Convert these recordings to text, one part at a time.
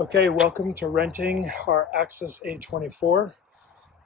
Okay, welcome to renting our Axis A24.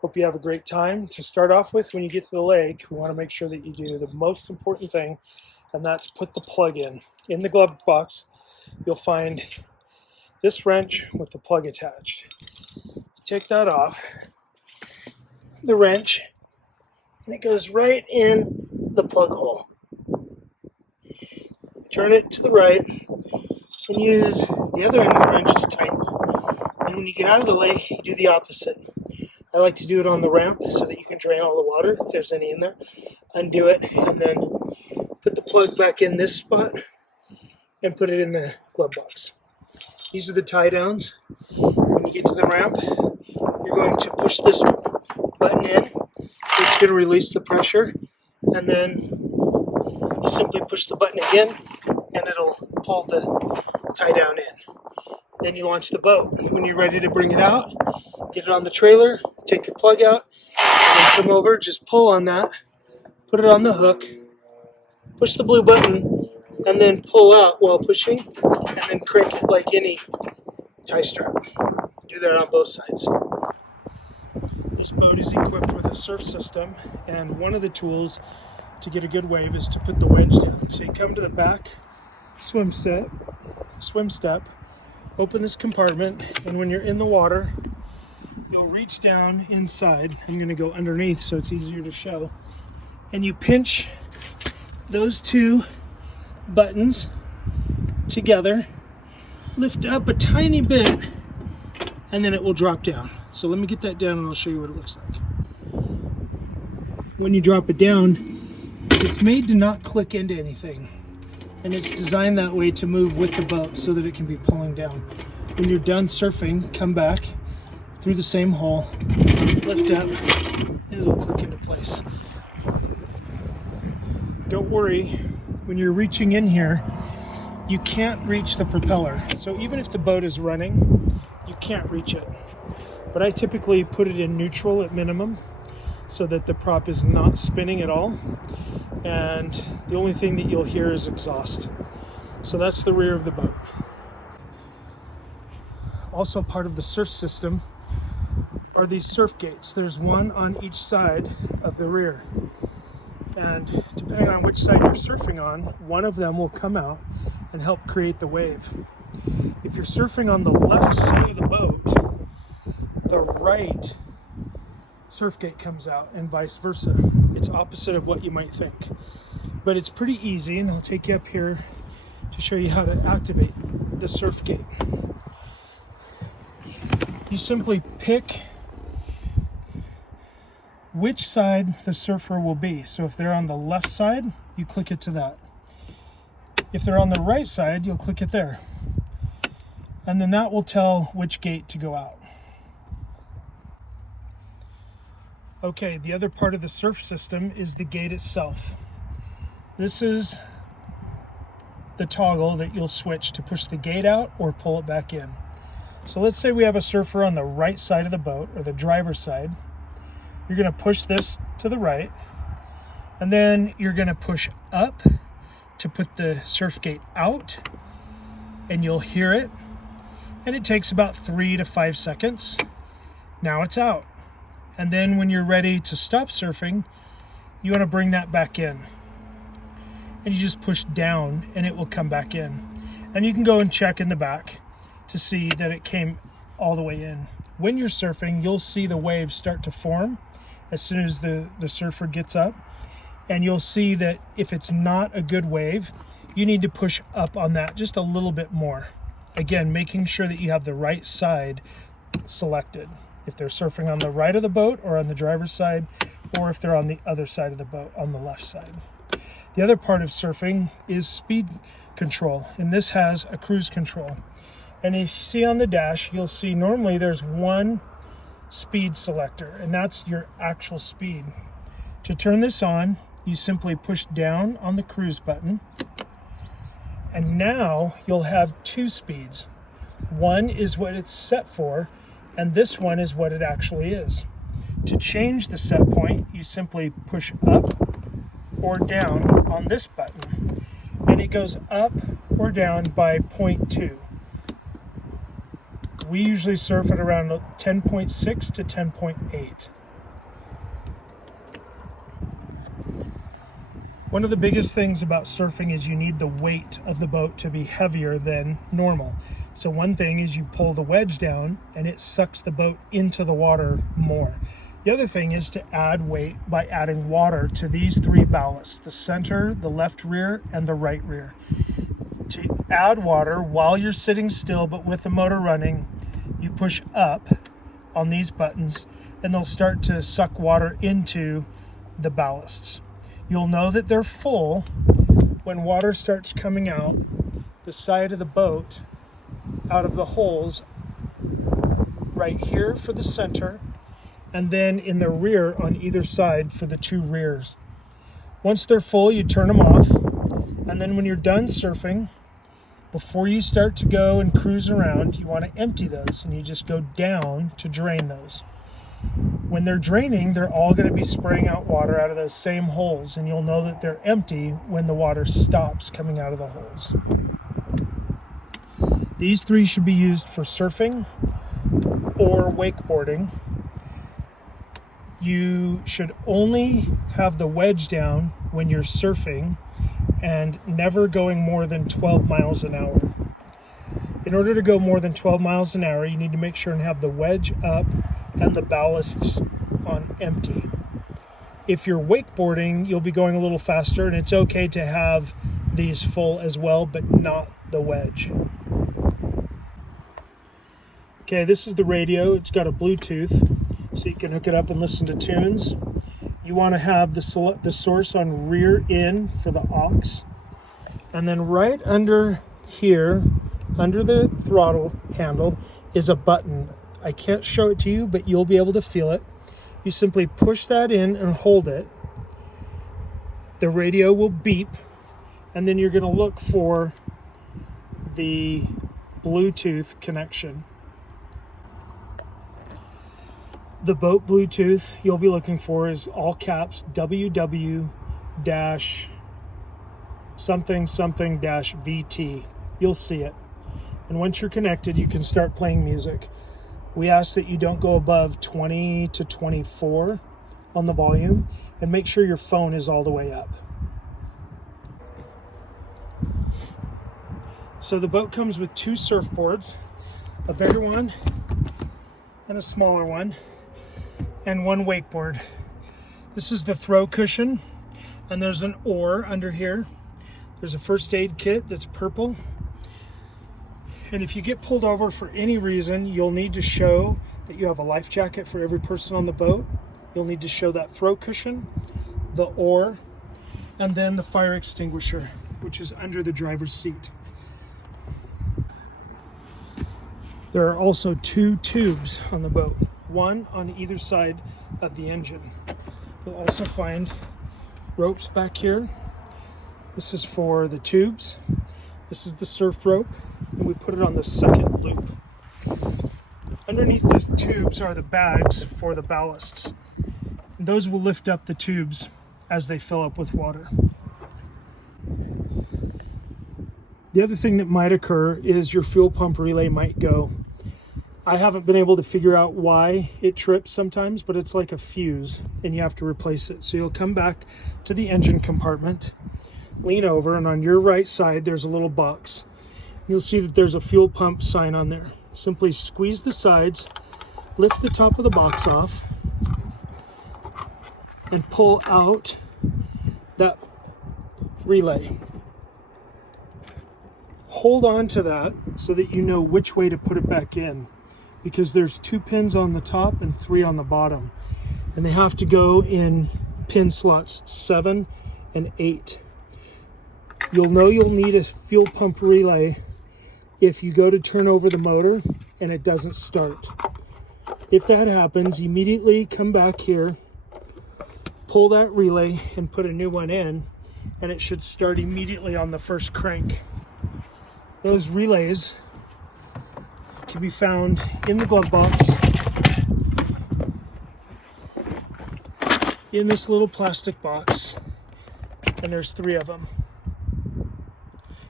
Hope you have a great time. To start off with, when you get to the lake, we want to make sure that you do the most important thing, and that's put the plug in. In the glove box, you'll find this wrench with the plug attached. Take that off, the wrench, and it goes right in the plug hole. Turn it to the right and use the other end of the wrench to tighten it. And when you get out of the lake, you do the opposite. I like to do it on the ramp so that you can drain all the water if there's any in there. Undo it and then put the plug back in this spot and put it in the glove box. These are the tie downs. When you get to the ramp, you're going to push this button in. It's going to release the pressure, and then you simply push the button again and it'll pull the tie down in. Then you launch the boat. When you're ready to bring it out, get it on the trailer, take your plug out, and then come over, just pull on that, put it on the hook, push the blue button, and then pull out while pushing, and then crank it like any tie strap. Do that on both sides. This boat is equipped with a surf system, and one of the tools to get a good wave is to put the wedge down. So you come to the back swim step, open this compartment, and when you're in the water, you'll reach down inside. I'm going to go underneath so it's easier to show. And you pinch those two buttons together, lift up a tiny bit, and then it will drop down. So let me get that down and I'll show you what it looks like. When you drop it down, it's made to not click into anything. And it's designed that way to move with the boat so that it can be pulling down. When you're done surfing, come back through the same hole, lift up, and it'll click into place. Don't worry, when you're reaching in here, you can't reach the propeller. So even if the boat is running, you can't reach it. But I typically put it in neutral at minimum so that the prop is not spinning at all. And the only thing that you'll hear is exhaust. So that's the rear of the boat. Also part of the surf system are these surf gates. There's one on each side of the rear. And depending on which side you're surfing on, one of them will come out and help create the wave. If you're surfing on the left side of the boat, the right surf gate comes out and vice versa. It's opposite of what you might think. But it's pretty easy, and I'll take you up here to show you how to activate the surf gate. You simply pick which side the surfer will be. So if they're on the left side, you click it to that. If they're on the right side, you'll click it there. And then that will tell which gate to go out. Okay, the other part of the surf system is the gate itself. This is the toggle that you'll switch to push the gate out or pull it back in. So let's say we have a surfer on the right side of the boat, or the driver's side. You're going to push this to the right, and then you're going to push up to put the surf gate out, and you'll hear it, and it takes about 3 to 5 seconds. Now it's out. And then when you're ready to stop surfing, you want to bring that back in. And you just push down and it will come back in. And you can go and check in the back to see that it came all the way in. When you're surfing, you'll see the waves start to form as soon as the surfer gets up. And you'll see that if it's not a good wave, you need to push up on that just a little bit more. Again, making sure that you have the right side selected. If they're surfing on the right of the boat or on the driver's side, or if they're on the other side of the boat on the left side. The other part of surfing is speed control, and this has a cruise control. And if you see on the dash, you'll see normally there's one speed selector, and that's your actual speed. To turn this on, you simply push down on the cruise button, and now you'll have two speeds. One is what it's set for, and this one is what it actually is. To change the set point, you simply push up or down on this button, and it goes up or down by 0.2. We usually surf at around 10.6 to 10.8. One of the biggest things about surfing is you need the weight of the boat to be heavier than normal. So one thing is you pull the wedge down and it sucks the boat into the water more. The other thing is to add weight by adding water to these three ballasts: the center, the left rear, and the right rear. To add water while you're sitting still but with the motor running, you push up on these buttons and they'll start to suck water into the ballasts. You'll know that they're full when water starts coming out the side of the boat, out of the holes right here for the center, and then in the rear on either side for the two rears. Once they're full, you turn them off, and then when you're done surfing, before you start to go and cruise around, you want to empty those, and you just go down to drain those. When they're draining, they're all going to be spraying out water out of those same holes, and you'll know that they're empty when the water stops coming out of the holes. These three should be used for surfing or wakeboarding. You should only have the wedge down when you're surfing and never going more than 12 miles an hour. In order to go more than 12 miles an hour, you need to make sure and have the wedge up and the ballasts on empty. If you're wakeboarding, you'll be going a little faster, and it's okay to have these full as well, but not the wedge. Okay, this is the radio. It's got a Bluetooth, so you can hook it up and listen to tunes. You want to have the source on rear in for the aux, and then right under here, under the throttle handle, is a button. I can't show it to you, but you'll be able to feel it. You simply push that in and hold it. The radio will beep, and then you're going to look for the Bluetooth connection. The boat Bluetooth you'll be looking for is all caps WW-something-something-VT. You'll see it. And once you're connected, you can start playing music. We ask that you don't go above 20 to 24 on the volume, and make sure your phone is all the way up. So the boat comes with two surfboards, a bigger one and a smaller one, and one wakeboard. This is the throw cushion, and there's an oar under here. There's a first aid kit that's purple. And if you get pulled over for any reason, you'll need to show that you have a life jacket for every person on the boat. You'll need to show that throw cushion, the oar, and then the fire extinguisher, which is under the driver's seat. There are also two tubes on the boat, one on either side of the engine. You'll also find ropes back here. This is for the tubes. This is the surf rope, and we put it on the second loop. Underneath these tubes are the bags for the ballasts. And those will lift up the tubes as they fill up with water. The other thing that might occur is your fuel pump relay might go. I haven't been able to figure out why it trips sometimes, but it's like a fuse and you have to replace it. So you'll come back to the engine compartment, lean over, and on your right side there's a little box. You'll see that there's a fuel pump sign on there. Simply squeeze the sides, lift the top of the box off, and pull out that relay. Hold on to that so that you know which way to put it back in, because there's 2 pins on the top and 3 on the bottom, and they have to go in pin slots 7 and 8. You'll know you'll need a fuel pump relay if you go to turn over the motor and it doesn't start. If that happens, immediately come back here, pull that relay and put a new one in, and it should start immediately on the first crank. Those relays can be found in the glove box in this little plastic box, and there's 3 of them.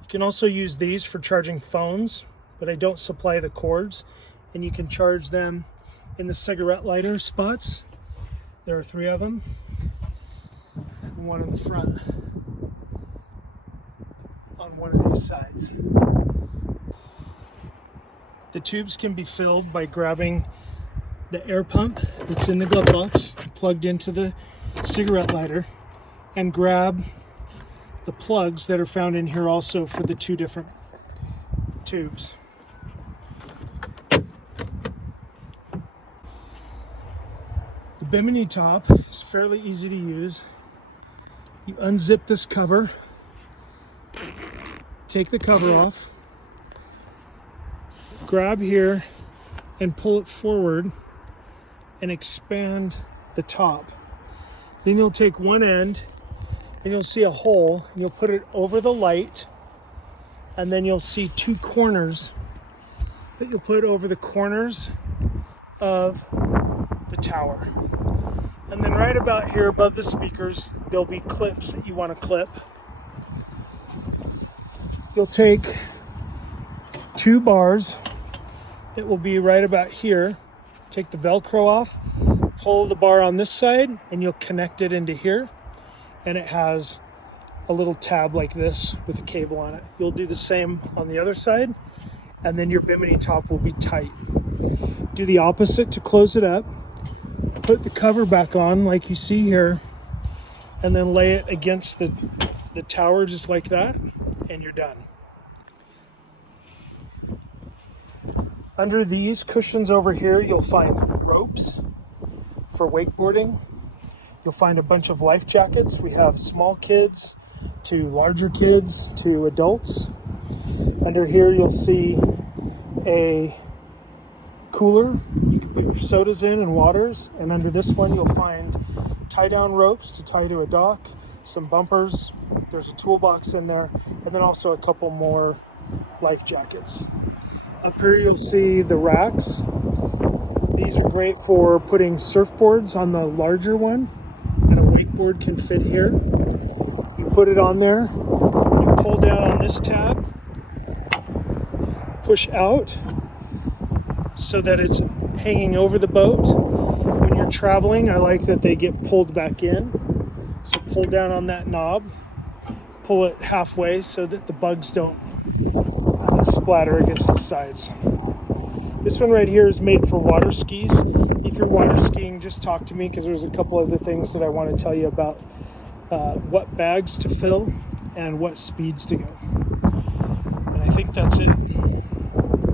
You can also use these for charging phones, but I don't supply the cords, and you can charge them in the cigarette lighter spots. There are 3 of them, and one in the front on one of these sides. The tubes can be filled by grabbing the air pump that's in the glove box, plugged into the cigarette lighter, and grab the plugs that are found in here also for the 2 different tubes. The bimini top is fairly easy to use. You unzip this cover, take the cover off, grab here and pull it forward and expand the top. Then you'll take one end and you'll see a hole, and you'll put it over the light, and then you'll see 2 corners that you'll put over the corners of the tower. And then right about here above the speakers, there'll be clips that you want to clip. You'll take 2 bars that will be right about here. Take the Velcro off, pull the bar on this side, and you'll connect it into here. And it has a little tab like this with a cable on it. You'll do the same on the other side, and then your bimini top will be tight. Do the opposite to close it up. Put the cover back on like you see here, and then lay it against the tower just like that, and you're done. Under these cushions over here, you'll find ropes for wakeboarding. You'll find a bunch of life jackets. We have small kids to larger kids to adults. Under here, you'll see a cooler. You can put your sodas in and waters. And under this one, you'll find tie-down ropes to tie to a dock, some bumpers. There's a toolbox in there, and then also a couple more life jackets. Up here, you'll see the racks. These are great for putting surfboards on the larger one, and a wakeboard can fit here. You put it on there, you pull down on this tab, push out so that it's hanging over the boat. When you're traveling, I like that they get pulled back in. So pull down on that knob, pull it halfway so that the bugs don't splatter against the sides. This one right here is made for water skis. If you're water skiing, just talk to me, because there's a couple other things that I want to tell you about what bags to fill and what speeds to go. And I think that's it.